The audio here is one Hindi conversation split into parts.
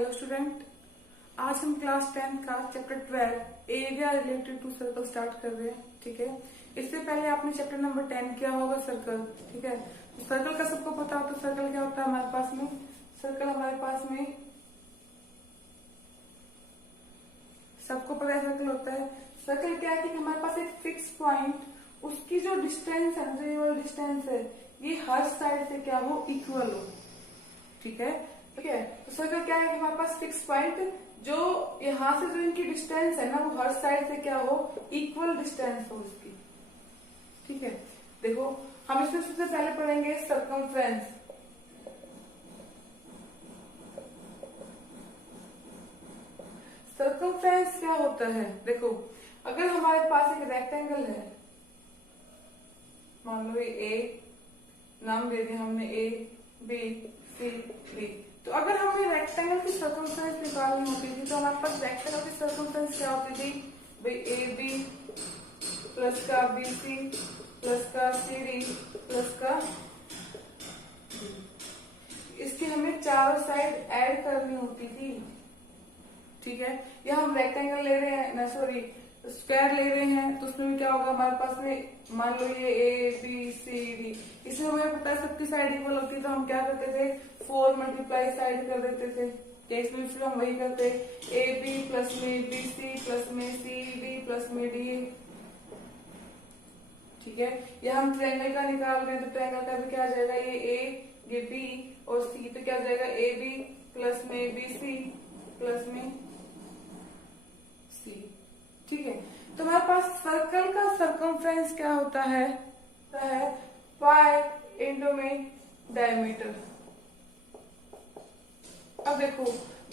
हेलो स्टूडेंट, आज हम क्लास 10 का chapter 12 area related to circle start कर रहे हैं। ठीक है, इससे पहले आपने चैप्टर नंबर 10 किया होगा सर्कल। ठीक है, तो सर्कल का सबको पता हो तो सर्कल क्या होता है हमारे पास में। सर्कल हमारे पास में सबको पता है सर्कल होता है। सर्कल क्या है कि हमारे पास एक फिक्स पॉइंट, उसकी जो डिस्टेंस है, जो ये वाला डिस्टेंस है, ये हर साइड से क्या हो, इक्वल हो। ठीक है, ठीक है। तो सर्कल क्या है कि हमारे पास फिक्स पॉइंट, जो यहाँ से जो इनकी डिस्टेंस है ना, वो हर साइड से क्या हो, इक्वल डिस्टेंस हो उसकी। ठीक है, देखो हम इसमें सबसे पहले पढ़ेंगे सर्कमफ्रेंस। सर्कमफ्रेंस क्या होता है, देखो अगर हमारे पास एक रेक्टेंगल है, मान लो ये ए, नाम दे दिया हमने ए बी सी डी। तो अगर हमें रेक्टेंगल की सर्कमफ्रेंस निकालनी होती थी तो हमारे पास रेक्टेंगल की सर्कमफ्रेंस क्या होती थी भाई, ए बी प्लस का बी सी प्लस का सी डी प्लस का, इसकी हमें चारों साइड ऐड करनी होती थी। ठीक है, या हम रेक्टेंगल ले रहे हैं ना, सॉरी स्क्वायर ले रहे हैं, तो उसमें भी क्या होगा हमारे पास में, मान लो ये ए बी सी डी, इसमें हमें पता है सबकी साइड इक्वल होती है, तो हम क्या करते थे 4 मल्टीप्लाई साइड कर देते थे। इसमें फिर हम वही करते, ए बी प्लस में बी सी प्लस में सी डी प्लस में डी। ठीक है, या हम ट्रायंगल का निकाल रहे हैं तो ट्रायंगल का भी क्या आ जाएगा, ये बी और सी, तो क्या आ जाएगा ए बी प्लस में बी सी प्लस में सी। ठीक है, तो हमारे पास सर्कल का सर्कमफ्रेंस क्या होता है पाई इंटू में डायमीटर। अब देखो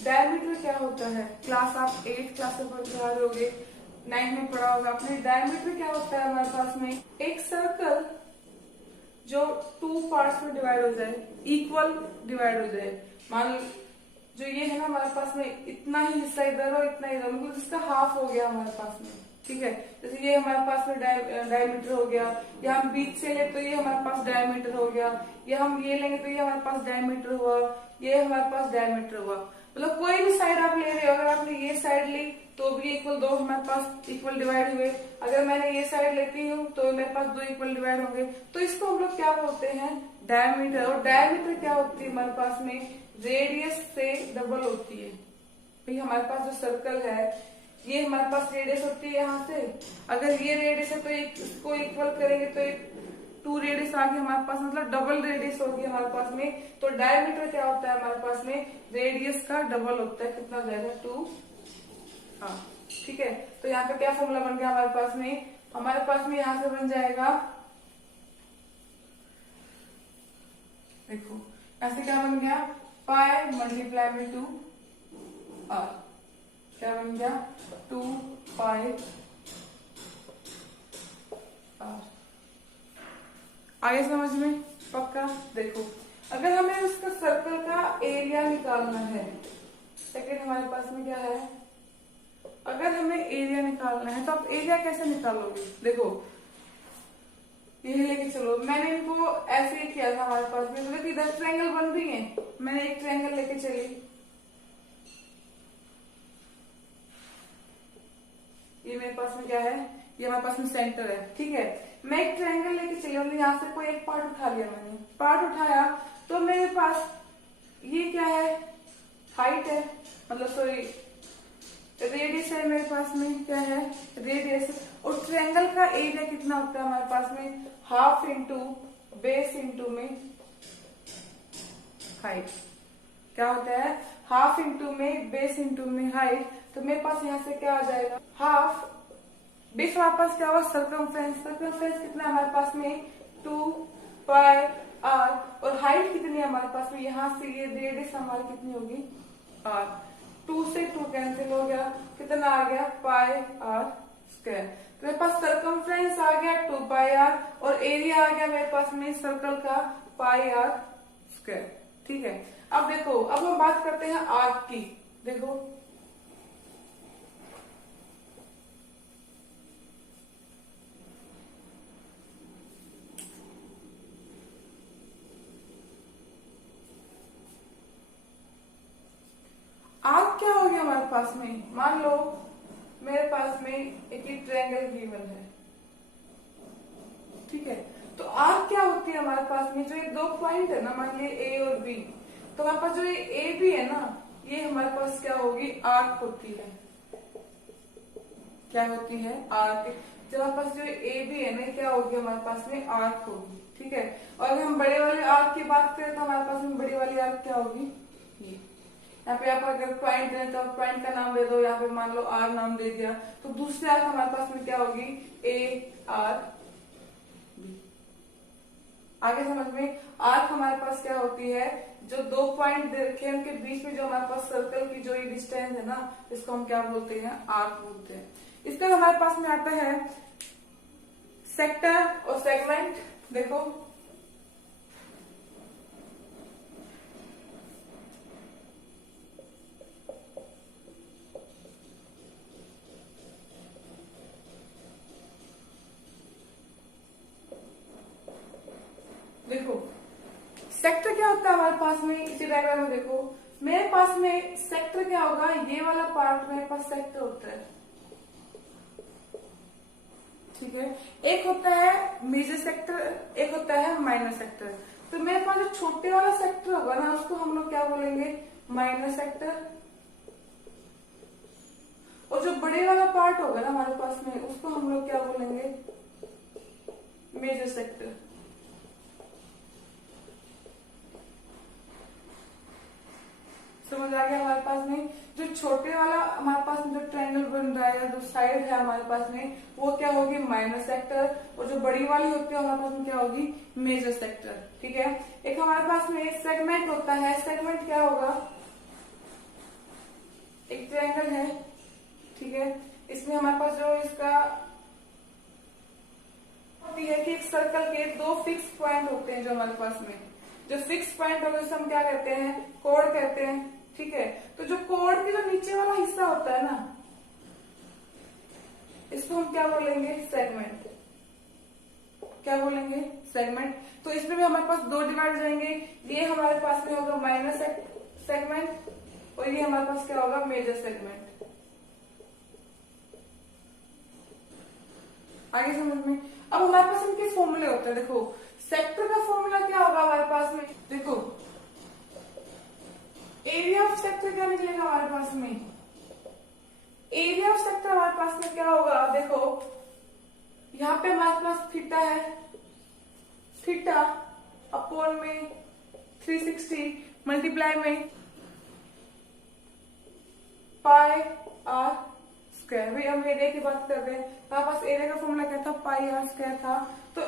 डायमीटर क्या होता है, क्लास आप 8th क्लास में पढ़ के आ रहे होगे, 9th में पढ़ा होगा आपने। डायमीटर क्या होता है हमारे पास में, एक सर्कल जो 2 पार्ट्स में डिवाइड हो जाए, इक्वल डिवाइड हो जाए। मान जो ये है ना हमारे पास में, इतना ही हिस्सा इधर और इतना इधर, मतलब इसका हाफ हो गया हमारे पास में। ठीक है, जैसे ये हमारे पास में डायमीटर हो गया, या हम बीच से ले तो ये हमारे पास डायमीटर हो गया, या हम ये लेंगे तो ये हमारे पास डायमीटर हुआ, ये हमारे पास डायमीटर हुआ। मतलब कोई भी साइड आप ले रहे हो, अगर आपने ये साइड ली तो भी इक्वल, दो हमारे पास इक्वल डिवाइड हुए। अगर मैंने ये साइड लेती हूँ तो मेरे पास 2 इक्वल डिवाइड होंगे। तो इसको हम लोग क्या बोलते हैं, डायमीटर। और डायमीटर क्या होती है हमारे पास में, रेडियस से डबल होती है। भाई हमारे पास जो सर्कल है, ये हमारे पास रेडियस होती है यहाँ से, अगर ये रेडियस है तो इसको इक्वल करेंगे तो एक 2 रेडियस आ गई हमारे पास, मतलब डबल रेडियस होगी हमारे पास में। तो डायमीटर क्या होता है हमारे पास में, रेडियस का डबल होता है। कितना हो जाएगा 2। हाँ ठीक है, तो यहाँ पे क्या फॉर्मूला बन गया हमारे पास में यहाँ से बन जाएगा, देखो ऐसे क्या बन गया, पाई मल्टीप्लाई में 2 आर, क्या बन गया 2 पाई आर। आगे समझ में पक्का। देखो अगर हमें उसका सर्कल का एरिया निकालना है, सेकेंड हमारे पास में क्या है, अगर हमें एरिया निकालना है तो आप एरिया कैसे निकालोगे। देखो ये लेके चलो, मैंने इनको ऐसे ही किया था हमारे पास में, मतलब इधर ट्रायंगल बन रही है, मैंने एक ट्रायंगल लेके चली, ये मेरे पास में क्या है, ये हमारे पास में सेंटर है। ठीक है, मैं एक ट्रायंगल लेके चली, मतलब यहाँ से कोई एक पार्ट उठा लिया, मैंने पार्ट उठाया तो मेरे पास ये क्या है, हाइट है, मतलब सॉरी रेडियस है मेरे पास में, क्या है रेडियस। और ट्रायंगल का एरिया कितना होता है हमारे पास में, हाफ इंटू बेस इंटू में हाइट। क्या होता है, हाफ इंटू में बेस इंटू में हाइट। तो मेरे पास यहाँ से क्या आ जाएगा, हाफ बेस हमारे पास क्या हुआ, सर्कमफ्रेंस। सर्कमफ्रेंस कितना है हमारे पास में 2 पाई आर, और हाइट कितनी है हमारे पास में, यहाँ से ये रेडियस हमारी कितनी होगी आर। 2 से 2 कैंसिल हो गया, कितना आ गया पाई आर स्क्वायर। तो मेरे पास सर्कमफ्रेंस आ गया 2 पाई आर, और एरिया आ गया मेरे पास में सर्कल का पाई आर स्क्वायर। ठीक है, अब देखो अब हम बात करते हैं आर्क की। देखो आर्क क्या हो गया हमारे पास में, मान लो मेरे पास में एक ही ट्रायंगल गिवन है, ठीक है। तो आर्क क्या होती है हमारे पास में, जो ये दो पॉइंट है ना, मान लीजिए ए और बी, तो हमारे पास जो ये ए बी है ना, ये हमारे पास क्या होगी, आर्क होती है। क्या होती है, आर्क। जब हमारे पास जो ए बी है ना, क्या होगी हमारे पास में, आर्क होगी, ठीक है। और अगर हम बड़े वाले आर्क की बात करें तो हमारे पास में बड़ी वाली आर्क क्या होगी, ये। यहाँ पे आप अगर पॉइंट दें तो पॉइंट का नाम दे दो, यहाँ पे मान लो आर नाम दे दिया, तो दूसरी आर्क हमारे पास में क्या होगी, ए आर बी। आगे समझ में, आर्क हमारे पास क्या होती है, जो दो पॉइंट दे रखे हैं उनके बीच में जो हमारे पास सर्कल की जो ये डिस्टेंस है ना, इसको हम क्या बोलते हैं, आर्क बोलते हैं। इसके बाद हमारे पास में आता है सेक्टर और सेगमेंट। देखो देखो सेक्टर क्या होता है हमारे पास में, इसी डायग्राम में देखो मेरे पास में सेक्टर क्या होगा, ये वाला पार्ट मेरे पास सेक्टर होता है, ठीक है। एक होता है मेजर सेक्टर, एक होता है माइनर सेक्टर। तो मेरे पास जो छोटे वाला सेक्टर होगा ना, उसको हम लोग क्या बोलेंगे, माइनर सेक्टर। और जो बड़े वाला पार्ट होगा ना हमारे पास में, उसको हम लोग क्या बोलेंगे, मेजर सेक्टर। समझ आ गया हमारे पास में, जो छोटे वाला हमारे पास में जो ट्रायंगल बन रहा है, जो साइड है हमारे पास में, वो क्या होगी, माइनर सेक्टर। और जो बड़ी वाली होती है हमारे पास में क्या होगी, मेजर सेक्टर, ठीक है। एक हमारे पास में एक सेगमेंट होता है, सेगमेंट क्या होगा, एक ट्रायंगल है, ठीक है। इसमें हमारे पास जो इसका होती है कि एक सर्कल के दो फिक्स पॉइंट होते हैं, जो हमारे पास में जो फिक्स पॉइंट होगा उसे हम क्या कहते हैं, कोण कहते हैं, ठीक है। तो जो कोण की जो नीचे वाला हिस्सा होता है ना, इसको हम क्या बोलेंगे, सेगमेंट। क्या बोलेंगे, सेगमेंट। तो इसमें भी हमारे पास दो डिवाइड जाएंगे, ये हमारे पास में होगा माइनर सेगमेंट और ये हमारे पास क्या होगा, मेजर सेगमेंट। आगे समझ में। अब हमारे पास इनके फॉर्मूले होते हैं। देखो सेक्टर का फॉर्मूला क्या होगा हमारे पास में, देखो एरिया ऑफ सेक्टर क्या निकलेगा हमारे पास में, एरिया ऑफ सेक्टर हमारे पास में क्या होगा, देखो यहाँ पे हमारे पास थीटा है, थीटा अपॉन में 360 मल्टीप्लाई में पाई आर स्क्वायर। भाई हम एरिया की बात कर रहे हैं, हमारे पास एरिया का फॉर्मूला क्या था, पाई आर स्क्वायर था। तो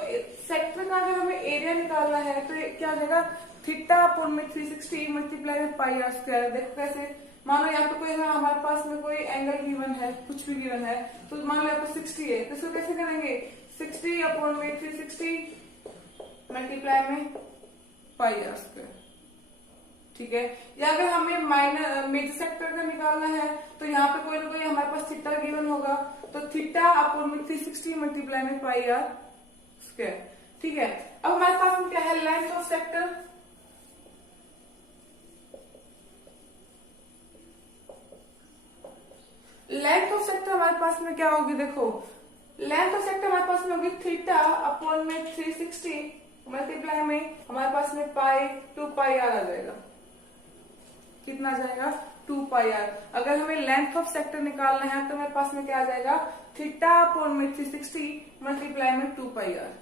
सेक्टर का अगर हमें एरिया निकालना है तो क्या हो जाएगा, थीटा अपॉन में 360 मल्टीप्लाई में पाई आर स्क्वायर। देखो कैसे, मानो यहाँ पे कोई हमारे पास में कोई एंगल गिवन है, कुछ भी गिवन है, तो मान लो यहाँ पे 60 है, तो इसको कैसे करेंगे, 60 अपॉन में 360 मल्टीप्लाई में पाई आर स्क्वायर, ठीक है। या अगर हमें माइनर मेजर सेक्टर का निकालना है तो यहाँ पे कोई ना कोई हमारे पास थीटा गिवन होगा, तो थीटा अपॉन में 360 मल्टीप्लाई में पाई आर स्क्वायर, ठीक है। अब हमारे पास में क्या है, length of sector. Length of sector हमारे पास में क्या होगी, देखो लेंथ ऑफ सेक्टर हमारे पास में होगी थीटा अपॉन में 360 मल्टीप्लाई में हमारे पास में पाई 2 पाई आर आ जाएगा। कितना जाएगा, 2 पाई आर। अगर हमें लेंथ ऑफ सेक्टर निकालना है तो हमारे पास में क्या आ जाएगा, थीटा अपॉन में 360 मल्टीप्लाई में 2 पाई आर,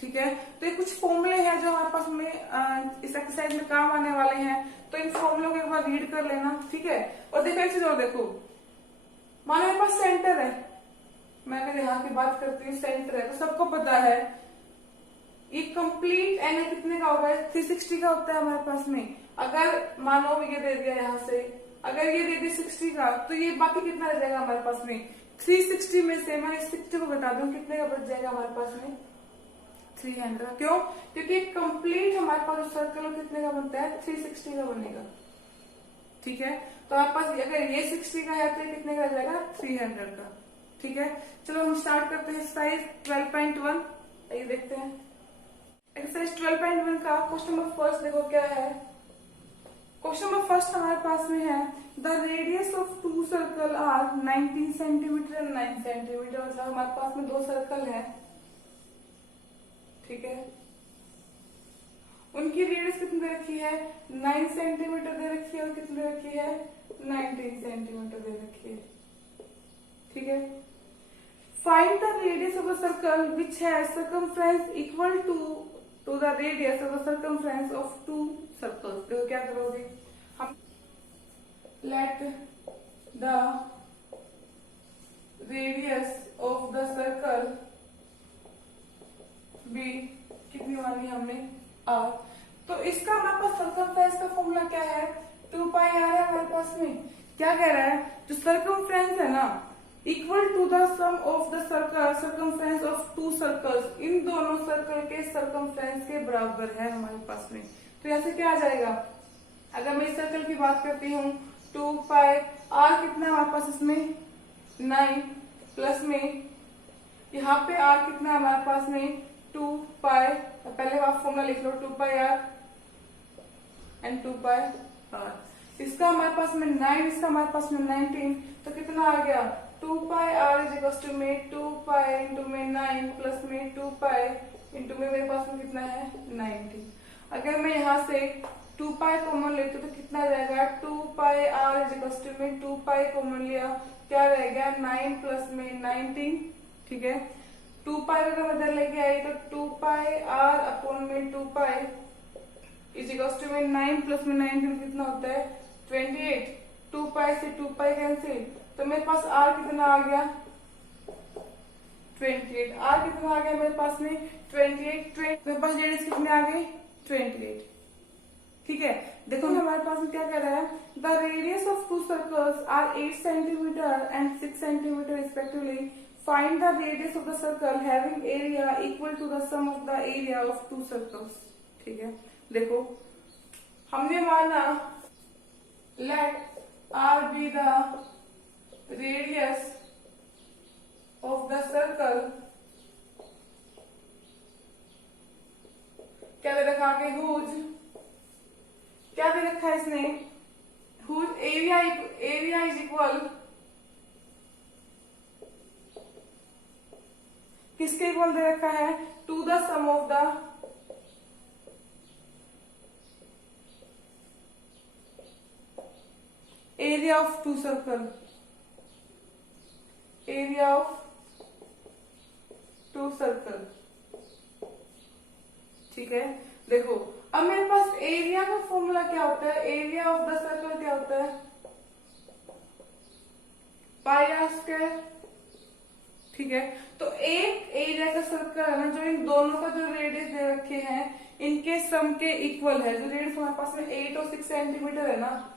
ठीक है। तो ये कुछ फॉर्मूले हैं जो हमारे पास में इस एक्सरसाइज में काम आने वाले हैं, तो इन फॉर्मूलों को एक बार रीड कर लेना, ठीक है। और देखो एक चीज और देखो, मानो मेरे पास सेंटर है, मैं अगर यहाँ की बात करती हूँ, सेंटर है, तो सबको पता है ये कंप्लीट एंगल कितने का होगा, 360 का होता है हमारे पास में। अगर मानो ये दे दिया यहाँ से, अगर ये दे दिया 60 का, तो ये बाकी कितना रह जाएगा हमारे पास में, 360 में से मैं 60 को बता दूं कितने का बच जाएगा हमारे पास में, 300। क्यों, क्योंकि कंप्लीट हमारे पास सर्कल कितने का बनता है, 360 का बनेगा, ठीक है। तो हमारे पास अगर ये 60 का है तो ये कितने का आ जाएगा, 300 का, ठीक है। चलो हम स्टार्ट करते हैं एक्सरसाइज 12.1। ये देखते हैं एक्सरसाइज 12.1 का क्वेश्चन नंबर फर्स्ट। देखो क्या है, क्वेश्चन नंबर फर्स्ट हमारे पास में है the radius of two circle are 19 centimetre and 9 centimetre. मतलब हमारे पास में दो सर्कल है, ठीक है, उनकी रेडियस कितनी दे रखी है, 9 सेंटीमीटर दे रखी है और कितनी दे रखी है, 19 सेंटीमीटर दे रखी है, ठीक है। Find the radius of the circle which has circumference equal to the radius of the circumference of two circles. देखो क्या करोगे, हम let the radius of the circle be, कितनी मानी हमने, आर। तो इसका हमारे पास सर्कमफ्रेंस का फॉर्मूला क्या है, 2 पाई आर है हमारे पास में। क्या कह रहा है, जो सर्कमफ्रेंस है ना equal to the sum of the circle circumference of two circles, इन दोनों सर्कल के सर्कमफ्रेंस के बराबर है हमारे पास में। तो यहाँ से क्या आ जाएगा, अगर मैं इस सर्कल की बात करती हूँ 2 पाई आर कितना है हमारे पास इसमें 9 प्लस में यहाँ पे आर कितना है हमारे पास में 2 पाई, पहले आप फॉर्मूला लिख लो 2 पाई आर एंड 2 पाई आर। इसका हमारे पास में 9, इसका हमारे पास में 19, तो कितना आ गया 2 पाई आर इज इक्वल टू में 2 पाई इंटू में 9 प्लस में 2 पाई इंटू में मेरे पास में कितना है 90। अगर मैं यहाँ से 2 पाई कॉमन लेती हूँ तो कितना जाएगा 2 पाई आर इज इक्वल टू में 2 पाई कॉमन लिया, क्या रहेगा 9 प्लस में 19, ठीक है। 2 पाई अगर इधर लेके आई तो 2 पाई आर अपॉन में 2 पाई इज इक्वल टू में 9 प्लस में 19 कितना होता है 28। 2 पाई से 2 पाई कैंसिल, तो मेरे पास आर कितना आ गया 28। आर कितना आ गया मेरे पास में 28। मेरे पास रेडियस कितने आ गए 28, ठीक है। देखो हमारे पास में क्या कह रहा है, the radius of two circles are 8 centimetre and 6 centimetre respectively. Find the radius of the circle having area equal to the sum of the area of two circles, ठीक है। देखो हमने माना let r be the radius of the circle, क्या दे रखा आगे हुज, क्या दे रखा है इसने हुज एरिया इज इक्वल, किसके इक्वल दे रखा है to the sum of the area of two circle, area of two circle, ठीक है। देखो अब मेरे पास एरिया का फॉर्मूला क्या होता है, एरिया ऑफ द सर्कल क्या होता है पाई आर स्क्वायर, ठीक है। तो एक एरिया का सर्कल है ना, जो इन दोनों का जो रेडियस दे रखे हैं इनके सम के इक्वल है। जो रेडियस हमारे पास में 8 और 6 सेंटीमीटर है ना,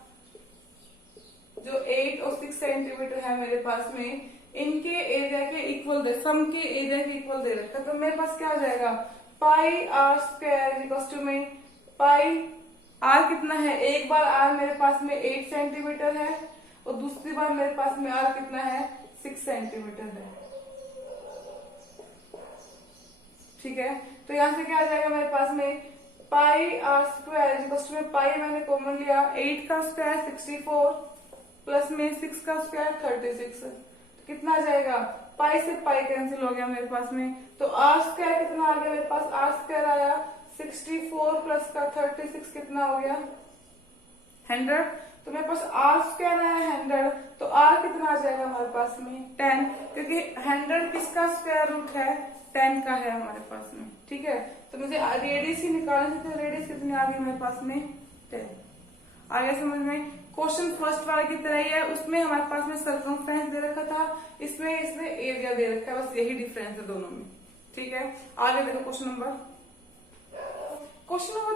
जो 8 और 6 सेंटीमीटर है मेरे पास में, इनके एरिया के इक्वल दे, सम के एरिया के इक्वल दे रखा है। तो मेरे पास क्या आ जाएगा पाई आर स्क्वायर इक्वल टू में पाई आर कितना है, एक बार आर मेरे पास में 8 सेंटीमीटर है और दूसरी बार मेरे पास में आर कितना है 6 सेंटीमीटर है, ठीक है। तो यहां से क्या आ जाएगा मेरे पास में पाई आर स्क्वायर इक्वल टू में पाई मैंने कॉमन लिया, 8 का स्क्वायर 64 प्लस में 6 का स्क्वायर 36, तो कितना आ जाएगा पाई से पाई कैंसिल हो गया मेरे पास में। तो आर स्क्वायर कितना आ गया मेरे पास, आर स्क्वायर आया 64 प्लस का 36 कितना हो गया 100। तो मेरे पास आर स्क्वायर आया 100, तो आर कितना आ जाएगा हमारे पास में 10, क्योंकि 100 किसका स्क्वायर रूट है 10 का है हमारे पास में, ठीक है। तो मुझे रेडियस ही निकालने से, तो रेडियस कितनी आ गई मेरे पास में 10। आगे समझ में, क्वेश्चन फर्स्ट वाले की तरह ही है, उसमें हमारे पास में सर्कमफ्रेंस दे रखा था, इसमें एरिया दे रखा है, बस यही डिफरेंस है दोनों में, ठीक है। आगे देखो क्वेश्चन नंबर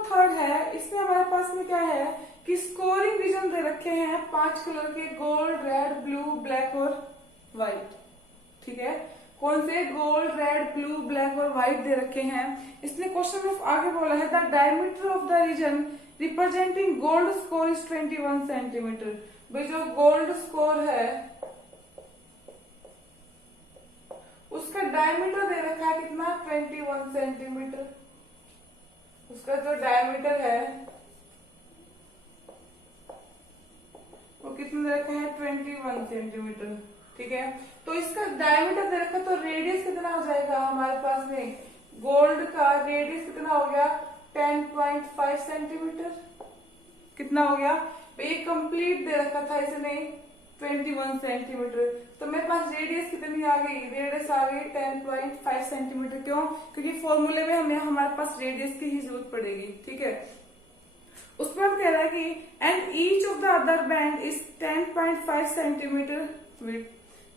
थर्ड है। इसमें हमारे पास में क्या है कि स्कोरिंग रीजन दे रखे हैं 5 कलर के, गोल्ड, रेड, ब्लू, ब्लैक और व्हाइट, ठीक है। कौन से, गोल्ड, रेड, ब्लू, ब्लैक और व्हाइट दे रखे हैं। इसने क्वेश्चन में आगे बोला है the diameter of the region representing gold score is 21 centimetre. भाई जो गोल्ड स्कोर है उसका डायमीटर दे रखा है कितना 21 सेंटीमीटर, उसका जो डायमीटर है 21 सेंटीमीटर। ठीक है, तो इसका डायमीटर दे रखा, तो रेडियस कितना हो जाएगा हमारे पास में, गोल्ड का रेडियस कितना हो गया 10.5 सेंटीमीटर। कितना हो गया भाई, ये कंप्लीट दे रखा था इसने 21 सेंटीमीटर, तो मेरे पास रेडियस कितनी आ गई, रेडियस आ गई 10.5 सेंटीमीटर। क्यों, क्योंकि फॉर्मूले में हमें हमारे पास रेडियस की ही जरूरत पड़ेगी। ठीक है, उसमें हम कह रहा है कि and each of the other band is 10.5 centimetre width.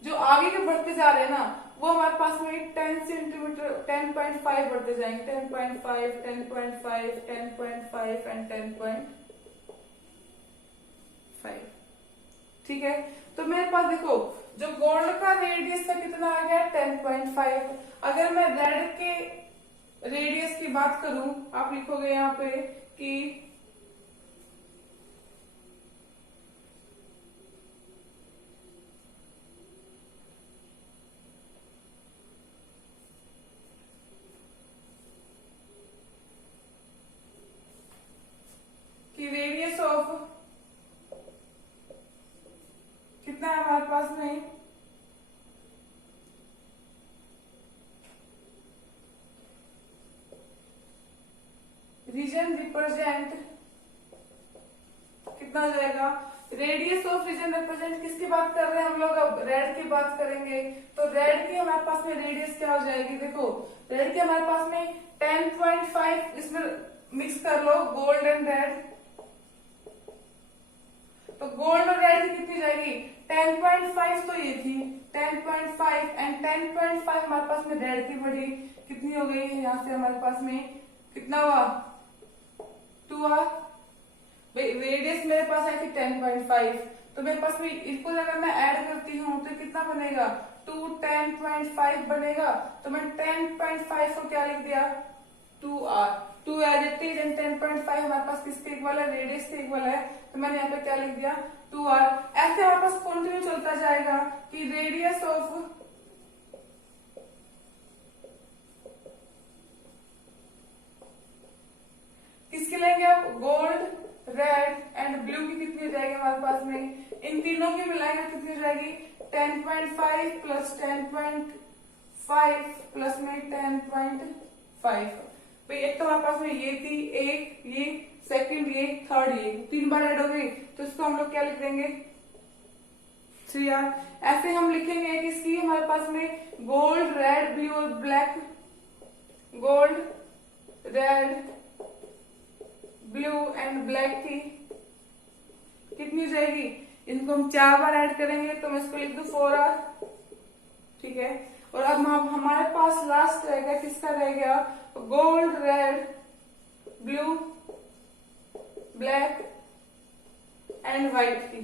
जो आगे के बढ़ते जा रहे हैं ना, वो हमारे पास में 10 सेंटीमीटर 10.5 बढ़ते जाएंगे, 10.5 10.5 10.5 एंड 10.5। ठीक है, तो मेरे पास देखो जो गोल्ड का रेडियस का कितना आ गया 10.5। अगर मैं रेड के रेडियस की बात करूं, आप लिखोगे यहाँ पे कि रेडियस ऑफ कितना है हमारे पास में, रीजन रिप्रेजेंट कितना हो जाएगा, रेडियस ऑफ रीजन रिप्रेजेंट किसकी बात कर रहे हैं हम लोग, अब रेड की बात करेंगे। तो रेड की हमारे पास में रेडियस क्या हो जाएगी, देखो रेड की हमारे पास में 10.5, इसमें मिक्स कर लो गोल्ड एंड रेड, तो गोल्ड और रेड की कितनी जाएगी 10.5, तो ये थी 10.5 एंड 10.5 हमारे पास में रेड की बढ़ी, कितनी हो गई है यहाँ से हमारे पास में कितना हुआ 2R। रेडियस मेरे पास आई थी 10.5, तो मेरे पास में इसको अगर मैं ऐड करती हूँ तो कितना बनेगा 2 10.5 बनेगा, तो मैं 10.5 को क्या लिख दिया 2R, 2 as it is and 10.5 हमारे पास किसके इक्वल है, रेडियस के इक्वल है, तो मैंने यहाँ पे क्या लिख दिया 2R। ऐसे हमारे पास कंटिन्यू चलता जाएगा कि रेडियस ऑफ किसके लेंगे आप, गोल्ड रेड एंड ब्लू की कितनी हो जाएगी हमारे पास में, इन तीनों की मिलाएंगे कितनी हो जाएगी 10.5 प्लस 10.5 प्लस में 10.5। भाई एक तो हमारे पास में ये थी, एक ये सेकंड, ये थर्ड, ये 3 बार ऐड हो गई, तो इसको हम लोग क्या लिख देंगे 3R। ऐसे हम लिखेंगे किसकी, हमारे पास में गोल्ड रेड ब्लू और black, gold red blue and black की कितनी हो जाएगी, इनको हम 4 बार ऐड करेंगे, तो मैं इसको लिख दूं 4R। ठीक है, और अब हमारे पास लास्ट रहेगा, किसका रह गया, gold red blue black and white की,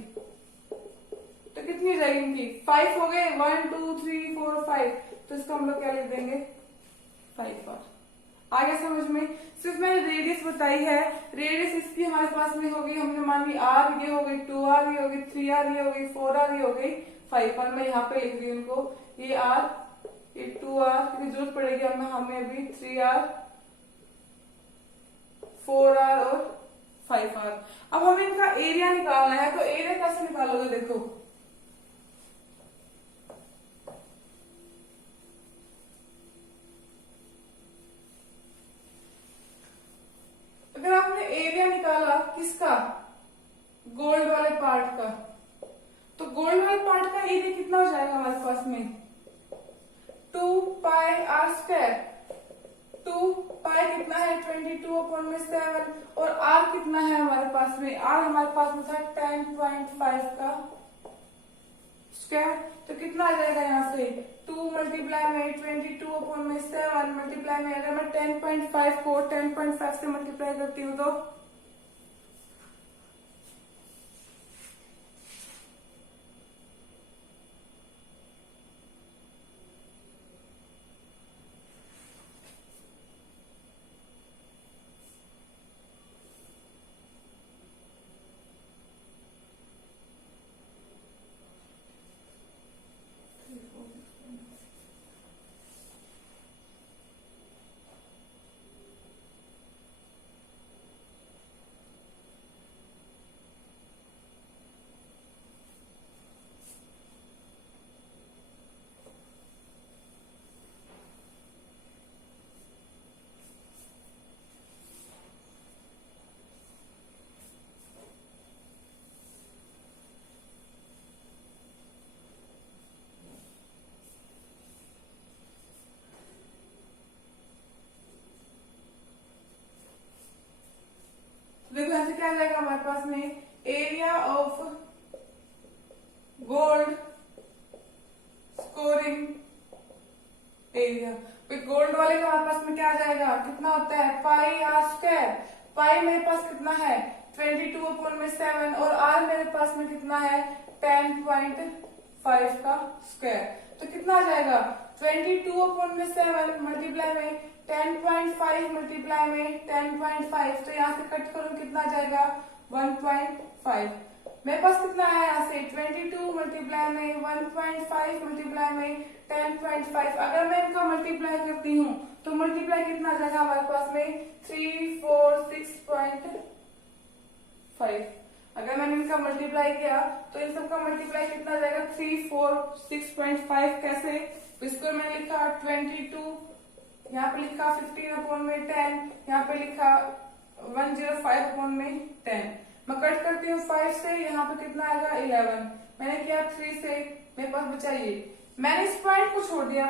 तो कितनी हो जाएगी इनकी 5 हो गए, 1 2 3 4 5, तो इसको हम लोग क्या लिख देंगे 5R। आ गया समझ में, सिर्फ मैंने रेडियस बताई है, रेडियस इसकी हमारे पास में होगी, हमने मान ली R, ये हो गई 2R, ये हो गई 3R, ये हो गई 4R, ये हो गई 5R। मैं यहाँ पे लिख रही हूँ इनको, ये R, ये 2R की जरूरत पड़ेगी हमें अभी 3R 4R और 5R। अब हमें इनका एरिया निकालना है, तो एरिया कैसे निकालोगे, देखो अगर आपने एरिया निकाला किसका, गोल्ड वाले पार्ट का, तो गोल्ड वाले पार्ट का एरिया कितना हो जाएगा हमारे पास में 2 पाई R स्क्वायर। 2 पाई कितना है 22/7, और R कितना है हमारे पास में, R हमारे पास में था 10.5 का स्क्वायर, तो कितना आ जाएगा यहाँ से 2 मल्टीप्लाई में 22/7 मल्टीप्लाई में, अगर मैं 10.5 को 10.5 से मल्टीप्लाई करती हूँ तो वाले का हमारे पास में क्या आ जाएगा, कितना होता है पाई आर स्क्वायर। पाई मेरे पास कितना है 22/7 और आर मेरे पास में कितना है 10.5 का स्क्वायर। तो कितना आ जाएगा 22/7 मल्टीप्लाई में 10.5 मल्टीप्लाई में 10.5, तो यहाँ से कट करूं कितना आ जाएगा 1.5। मेरे पास कितना है यहाँ से 22 मल्टीप्लाई में 1.5 मल्टीप्लाई में 10.5। अगर मैं इनका मल्टीप्लाई करती हूँ तो मल्टीप्लाई कितना आ जाएगा हमारे पास में 346.5। अगर मैंने इनका मल्टीप्लाई किया तो इन सबका मल्टीप्लाई कितना आ जाएगा 346.5। कैसे, इसको मैंने लिखा 22, यहाँ पे लिखा 15/10, यहाँ पे लिखा 105/10। मैं कट करती हूँ 5 से, यहाँ पे कितना आएगा 11। मैंने किया 3 से, मेरे पास बचा ये। मैंने इस पॉइंट को छोड़ दिया,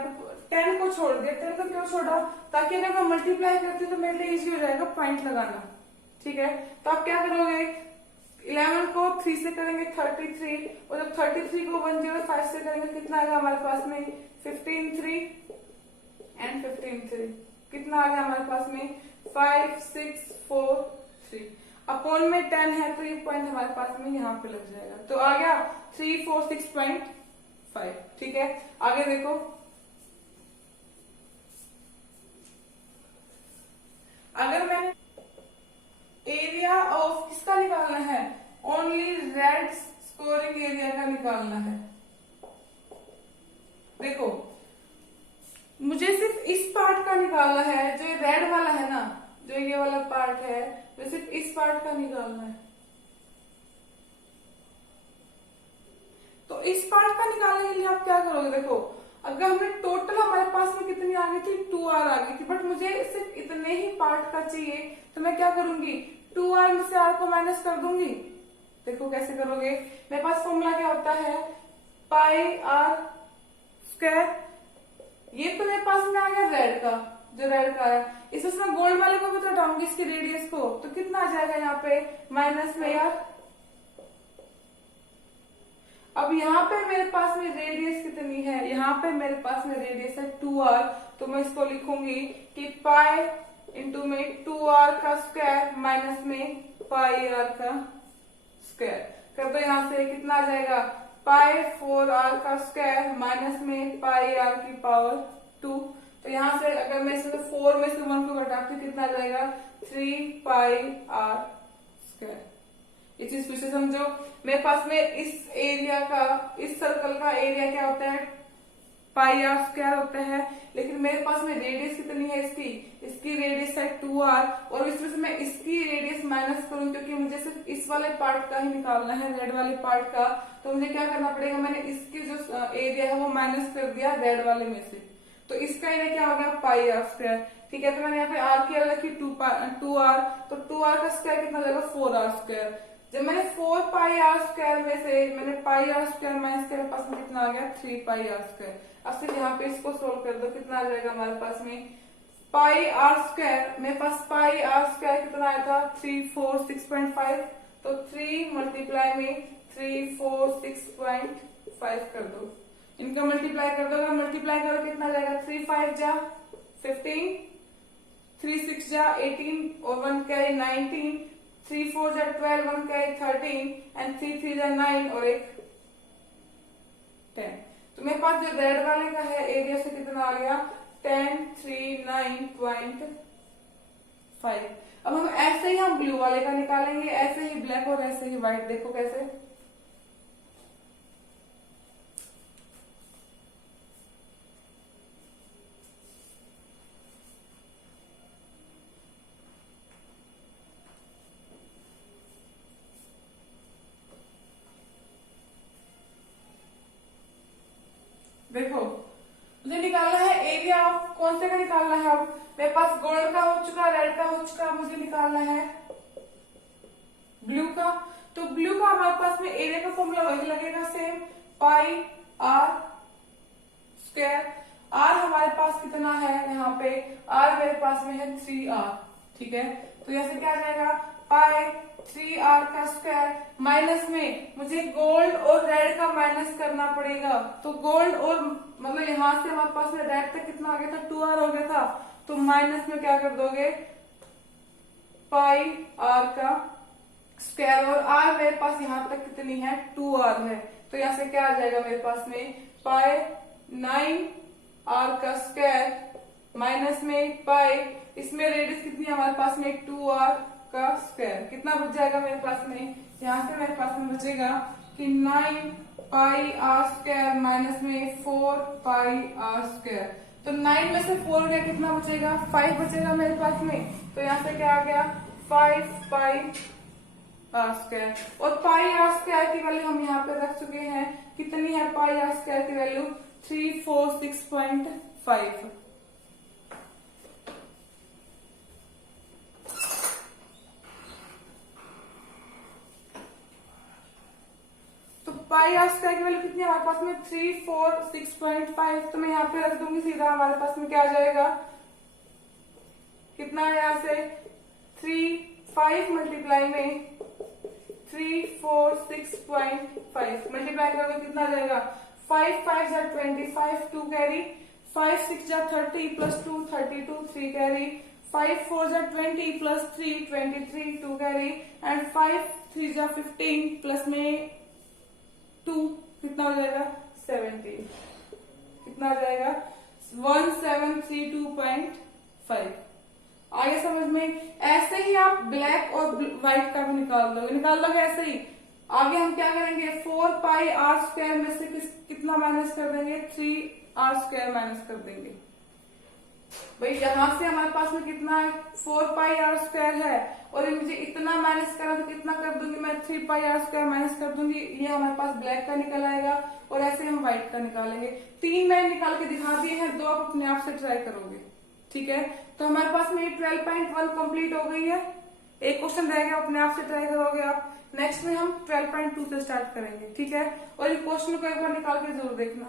10 को छोड़ दिया। 10 को क्यों छोड़ा, ताकि अगर मैं मल्टीप्लाई करती हूँ तो मेरे लिए इजी हो जाएगा पॉइंट लगाना। ठीक है, तो आप क्या करोगे 11 को 3 से करेंगे 33, और जब 33 को 105 से करेंगे कितना आएगा हमारे पास में 15/3 एंड 15/3 कितना आ गया हमारे पास में 5643। अपॉन में 10 है तो ये पॉइंट हमारे पास में यहाँ पे लग जाएगा, तो आ गया 346.5। ठीक है, आगे देखो। अगर मैंने एरिया ऑफ किसका निकालना है, ओनली रेड स्कोरिंग एरिया का निकालना है। देखो मुझे सिर्फ इस पार्ट का निकालना है, जो ये रेड वाला है ना, जो ये वाला पार्ट है, तो सिर्फ इस पार्ट का निकालना है। तो इस पार्ट का निकालने के लिए आप क्या करोगे, देखो अगर हमने टोटल हमारे पास में कितनी आ गई थी 2r आ गई थी, बट मुझे सिर्फ इतने ही पार्ट का चाहिए, तो मैं क्या करूंगी 2r में से r को माइनस कर दूंगी। देखो कैसे करोगे, मेरे पास फॉर्मूला क्या होता है पाई आर स्क्वायर। ये तो मेरे पास में आ गया रेड का, जो रेड का है। इसमें मैं गोल्ड वाले को भी तो हटाऊंगी इसकी रेडियस को, तो कितना आ जाएगा यहाँ पे माइनस में यार। अब यहाँ पे मेरे पास में रेडियस कितनी है, यहाँ पे मेरे पास में रेडियस है 2r, तो मैं इसको लिखूंगी कि पाई इंटू में 2r का स्क्वायर माइनस में पाई आर का स्क्वायर कर दो। यहाँ से कितना आ जाएगा पाई 4r का स्क्वायर माइनस में पाई आर की पावर 2। तो यहाँ से अगर मैं इसमें 4 में से 1 को घटाती हूँ कितना आ जाएगा 3 पाई आर स्क्वायर। इस चीज फिर से समझो, मेरे पास में इस एरिया का, इस सर्कल का एरिया क्या होता है पाई आर स्क्वायर होता है, लेकिन मेरे पास में रेडियस कितनी है इसकी रेडियस है 2r, और इसमें से मैं इसकी रेडियस माइनस करूं क्योंकि मुझे सिर्फ इस वाले पार्ट का ही निकालना है, रेड वाले पार्ट का। तो मुझे क्या करना पड़ेगा, मैंने इसकी जो एरिया है वो माइनस कर दिया रेड वाले में से, तो इसका एरिया क्या हो गया पाई आर स्क्वायर। ठीक है, तो मैंने यहाँ पे आर की रखी 2r, तो 2r का स्क्वायर कितना हो जाएगा 4r स्क्वायर। जब मैंने 4 पाई आर स्क्वायर में से मैंने पाई आर स्क्वायर माइनस किया, पास में कितना आ गया 3 पाई आर स्क्वायर। अब सिर्फ यहाँ पे इसको सोल्व कर दो, कितना आ जाएगा हमारे पास में पाई आर स्क्वायर। मेरे पास पाई आर स्क्वायर कितना आया था 346.5, तो 3 मल्टीप्लाई में 346.5 कर दो, इनका मल्टीप्लाई कर दो। अगर मल्टीप्लाई करो कितना आ जाएगा 3 5 जा 15, 3 6 जा 18 और 1 कैरी 19, 3 4 जा 12, 1 कैरी 13 एंड 3 3 जा 9 और एक 10। तो मेरे पास जो रेड वाले का है एरिया से कितना आ गया 1039.5। अब हम ऐसे ही हम ब्लू वाले का निकालेंगे, ऐसे ही ब्लैक और ऐसे ही व्हाइट। देखो कैसे, देखो मुझे निकालना है एरिया ऑफ कौन से का निकालना है। अब मेरे पास गोल्ड का हो चुका, रेड का हो चुका, मुझे निकालना है ब्लू का। तो ब्लू का हमारे पास में एरिया का फॉर्मूला वही लगेगा same, pi r square. R हमारे पास कितना है यहाँ पे, आर मेरे पास में है 3r। ठीक है, तो यहाँ से क्या आ जाएगा पाई 3r का स्क्वायर, माइनस में मुझे गोल्ड और रेड का माइनस करना पड़ेगा। तो गोल्ड और मतलब यहाँ से हमारे पास में रेड तक कितना आ गया था, 2r हो गया था। तो माइनस में क्या कर दोगे, पाई आर का स्क्वायर, और आर मेरे पास यहाँ तक कितनी है, 2r है। तो यहाँ से क्या आ जाएगा मेरे पास में, पाई 9r का स्क्वायर माइनस में पाई, इसमें रेडियस कितनी है हमारे पास में, 2r का स्क्वायर। कितना बच जाएगा मेरे पास में, यहाँ से मेरे पास में बचेगा कि 9 पाई आर स्क्वायर माइनस में 4 पाई आर स्क्वायर। तो 9 में से 4 गया, कितना बचेगा, 5 बचेगा मेरे पास में। तो यहाँ से क्या आ गया, 5 पाई आर स्क्वायर। और पाई आर स्क्वायर की वैल्यू हम यहाँ पे रख चुके हैं, कितनी है पाई आर स्क्वायर की वैल्यू, 346.5। पाई आर स्क्वायर की वैल्यू कितनी है हमारे पास में, 346.5। तो मैं यहाँ पे रख दूंगी सीधा, हमारे पास में क्या आ जाएगा, कितना है यहाँ से 5 मल्टीप्लाई में 346.5 मल्टीप्लाई करोगे कितना आ जाएगा, 5 5 जा 25 2 कैरी, 5 6 जा 30 प्लस 2 32 3 कैरी, 5 4 जा 20 प्लस 3 23 2 कैरी, एंड 5 3 जा 15 प्लस में 2 कितना हो जाएगा, 17। कितना हो जाएगा, 1732.5। आगे समझ में। ऐसे ही आप ब्लैक और व्हाइट का भी निकाल लोगे ऐसे ही। आगे हम क्या करेंगे, 4 पाई आर स्क्वायर में से कितना माइनस कर देंगे, 3r स्क्वायर माइनस कर देंगे। भाई यहां से हमारे पास में कितना है, 4 पाई आर स्क्वायर है, और मुझे इतना माइनस करना, तो कितना कर दूंगी मैं, 3 पाई आर स्क्वायर माइनस कर दूंगी। ये हमारे पास ब्लैक का निकल आएगा, और ऐसे हम व्हाइट का निकालेंगे। 3 मैंने निकाल के दिखा दिए हैं, 2 आप अपने आप से ट्राई करोगे। ठीक है, तो हमारे पास में 12.1 कंप्लीट हो गई है। एक क्वेश्चन रह गया, अपने आप से ट्राई करोगे आप। नेक्स्ट में हम 12.2 से स्टार्ट करेंगे। ठीक है, और इस क्वेश्चन को एक बार निकाल के जरूर देखना।